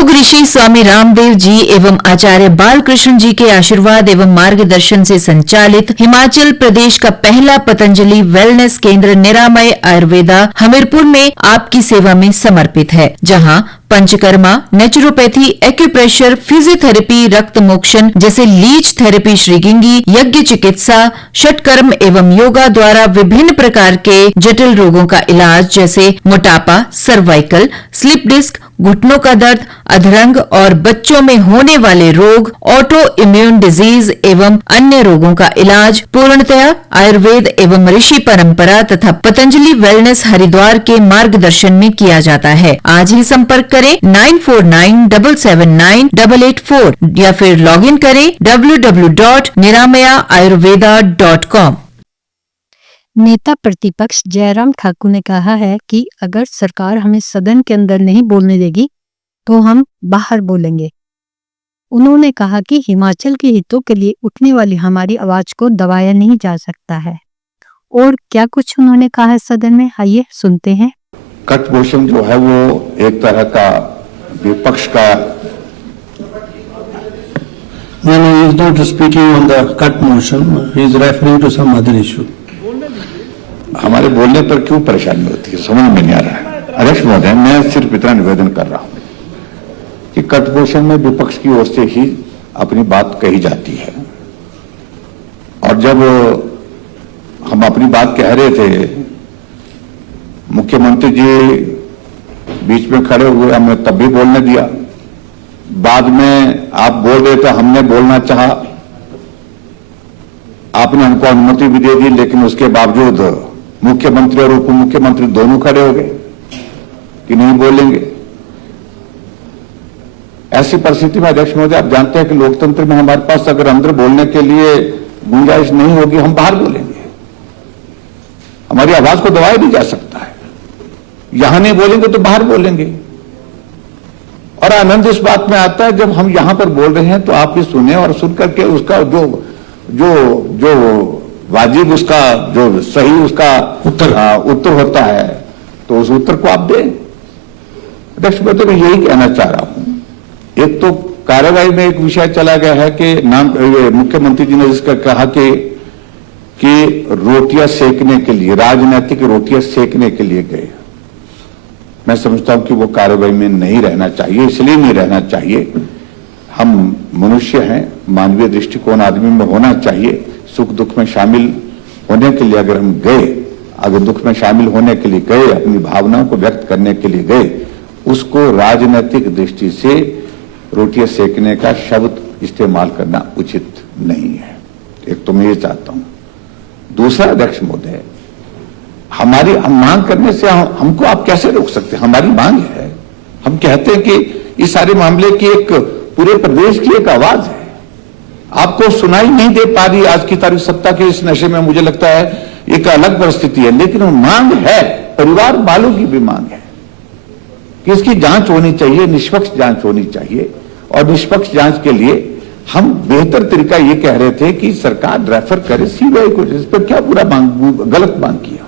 योग ऋषि स्वामी रामदेव जी एवं आचार्य बालकृष्ण जी के आशीर्वाद एवं मार्गदर्शन से संचालित हिमाचल प्रदेश का पहला पतंजलि वेलनेस केंद्र निरामय आयुर्वेदा हमीरपुर में आपकी सेवा में समर्पित है, जहां पंचकर्मा, नेचुरोपैथी, एक्यूप्रेशर, फिजियोथेरेपी, रक्त मोक्षण जैसे लीच थेरेपी, श्रीगिंगी, यज्ञ चिकित्सा, षटकर्म एवं योगा द्वारा विभिन्न प्रकार के जटिल रोगों का इलाज जैसे मोटापा, सर्वाइकल, स्लिप डिस्क, घुटनों का दर्द, अधरंग और बच्चों में होने वाले रोग, ऑटो इम्यून डिजीज एवं अन्य रोगों का इलाज पूर्णतया आयुर्वेद एवं ऋषि परंपरा तथा पतंजलि वेलनेस हरिद्वार के मार्गदर्शन में किया जाता है। आज ही संपर्क करें 9497798884 या फिर लॉग इन करें www.niramayayurveda.com। नेता प्रतिपक्ष जयराम ठाकुर ने कहा है कि अगर सरकार हमें सदन के अंदर नहीं बोलने देगी तो हम बाहर बोलेंगे। उन्होंने कहा कि हिमाचल के हितों के लिए उठने वाली हमारी आवाज को दबाया नहीं जा सकता है। और क्या कुछ उन्होंने कहा है सदन में, आइए सुनते हैं। कट मोशन जो है वो एक तरह का विपक्ष का No, he is not speaking on the cut motion. He is referring to some other issue. हमारे बोलने पर क्यों परेशानी होती है, समझ में नहीं आ रहा है। अध्यक्ष महोदय, मैं सिर्फ इतना निवेदन कर रहा हूं कि कट मोशन में विपक्ष की ओर से ही अपनी बात कही जाती है, और जब हम अपनी बात कह रहे थे, मुख्यमंत्री जी बीच में खड़े हुए, हमने तब भी बोलने दिया। बाद में आप बोल रहे थे, हमने बोलना चाहा, आपने हमको अनुमति भी दे दी, लेकिन उसके बावजूद मुख्यमंत्री और उप मुख्यमंत्री दोनों खड़े हो गए कि नहीं बोलेंगे। ऐसी परिस्थिति में अध्यक्ष महोदय, आप जानते हैं कि लोकतंत्र में हमारे पास अगर अंदर बोलने के लिए गुंजाइश नहीं होगी, हम बाहर बोलेंगे। हमारी आवाज को दबाया भी जा सकता है, यहां नहीं बोलेंगे तो बाहर बोलेंगे। और आनंद इस बात में आता है जब हम यहां पर बोल रहे हैं तो आप भी सुने, और सुन करके उसका जो वाजिब, उसका जो सही उसका उत्तर होता है, तो उस उत्तर को आप दें। अध्यक्ष महोदय, मैं यही कहना चाह रहा हूं। एक तो कार्यवाही में एक विषय चला गया है कि मुख्यमंत्री जी ने जिसका कहा कि रोटियां सेकने के लिए, राजनीतिक रोटियां सेकने के लिए गए। मैं समझता हूं कि वो कार्यवाही में नहीं रहना चाहिए। इसलिए नहीं रहना चाहिए, हम मनुष्य हैं, मानवीय दृष्टिकोण आदमी में होना चाहिए। सुख दुख में शामिल होने के लिए अगर हम गए, अगर दुख में शामिल होने के लिए गए, अपनी भावनाओं को व्यक्त करने के लिए गए, उसको राजनीतिक दृष्टि से रोटियां सेकने का शब्द इस्तेमाल करना उचित नहीं है। एक तो मैं ये चाहता हूं। दूसरा अध्यक्ष महोदय, हमारी मांग करने से हमको आप कैसे रोक सकते हैं? हमारी मांग है, हम कहते हैं कि इस सारे मामले की एक पूरे प्रदेश की एक आवाज है, आपको सुनाई नहीं दे पा रही। आज की तारीख सत्ता के इस नशे में मुझे लगता है एक अलग परिस्थिति है, लेकिन मांग है, परिवार वालों की भी मांग है कि इसकी जांच होनी चाहिए, निष्पक्ष जांच होनी चाहिए। और निष्पक्ष जांच के लिए हम बेहतर तरीका ये कह रहे थे कि सरकार रेफर करे सीबीआई को। इस पर क्या पूरा गलत मांग किया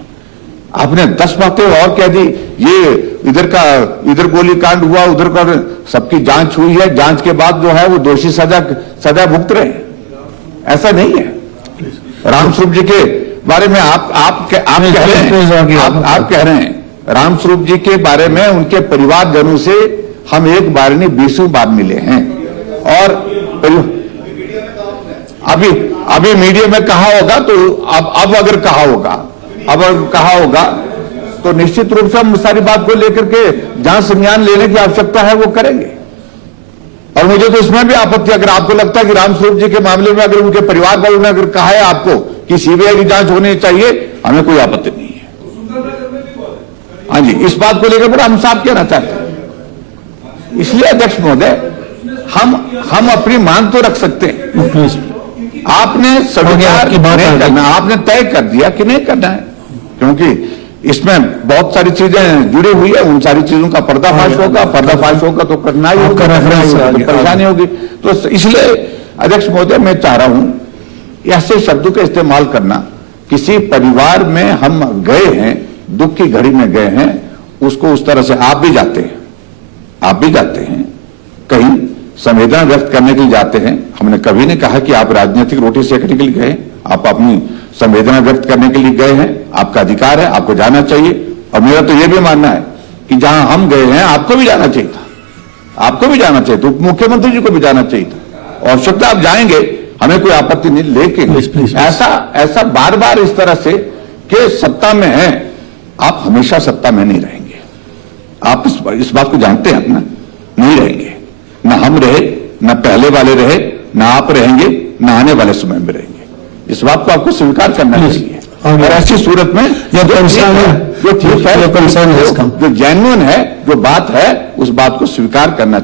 आपने? 10 बातें और कह दी, ये इधर गोली कांड हुआ, उधर का सबकी जांच हुई है, जांच के बाद जो है वो दोषी सजा भुगत रहे हैं। ऐसा नहीं है। रामस्वरूप जी के बारे में आप कह रहे हैं रामस्वरूप जी के बारे में उनके परिवारजनों से हम एक बार नहीं 20 बार मिले हैं। और अभी मीडिया में कहा होगा, तो अब अगर कहा होगा तो निश्चित रूप से हम सारी बात को लेकर के जहां संज्ञान लेने की आवश्यकता है वो करेंगे। और मुझे तो इसमें भी आपत्ति, अगर आपको लगता है कि रामस्वरूप जी के मामले में अगर उनके परिवार वालों ने अगर कहा है आपको कि सीबीआई की जांच होनी चाहिए, हमें कोई आपत्ति नहीं है। हाँ जी, इस बात को लेकर बड़ा हम साफ कहना चाहते हैं। इसलिए अध्यक्ष महोदय, हम अपनी मांग तो रख सकते हैं। आपने स्वीकार नहीं करना, आपने तय कर दिया कि नहीं करना है, क्योंकि इसमें बहुत सारी चीजें जुड़ी हुई है। उन सारी चीजों का पर्दाफाश होगा, तो कठिनाई होगी, तो परेशानी होगी। तो इसलिए अध्यक्ष महोदय, मैं चाह रहा हूं ऐसे शब्दों का इस्तेमाल करना, किसी परिवार में हम गए हैं, दुख की घड़ी में गए हैं, उसको उस तरह से आप भी जाते हैं, कहीं संवेदना व्यक्त करने के लिए जाते हैं, हमने कभी नहीं कहा कि आप राजनीतिक रोटी सेकने के लिए गए, आप अपनी संवेदना व्यक्त करने के लिए गए हैं, आपका अधिकार है, आपको जाना चाहिए। और मेरा तो यह भी मानना है कि जहां हम गए हैं आपको भी जाना चाहिए था, आपको भी जाना चाहिए था, उप मुख्यमंत्री जी को भी जाना चाहिए था। आवश्यकता आप जाएंगे, हमें कोई आपत्ति नहीं, लेकिन Please. ऐसा बार बार इस तरह से कि सत्ता में है, आप हमेशा सत्ता में नहीं रहेंगे। आप इस बात को जानते हैं ना, नहीं रहेंगे। न हम रहे, न पहले वाले रहे, न आप रहेंगे, न आने वाले समय में रहेंगे। इस बात को आपको स्वीकार करना चाहिए। और ऐसी सूरत में Your concern है, जो ठीक है, your concern has come. जो जेन्युइन है, जो बात है, उस बात को स्वीकार करना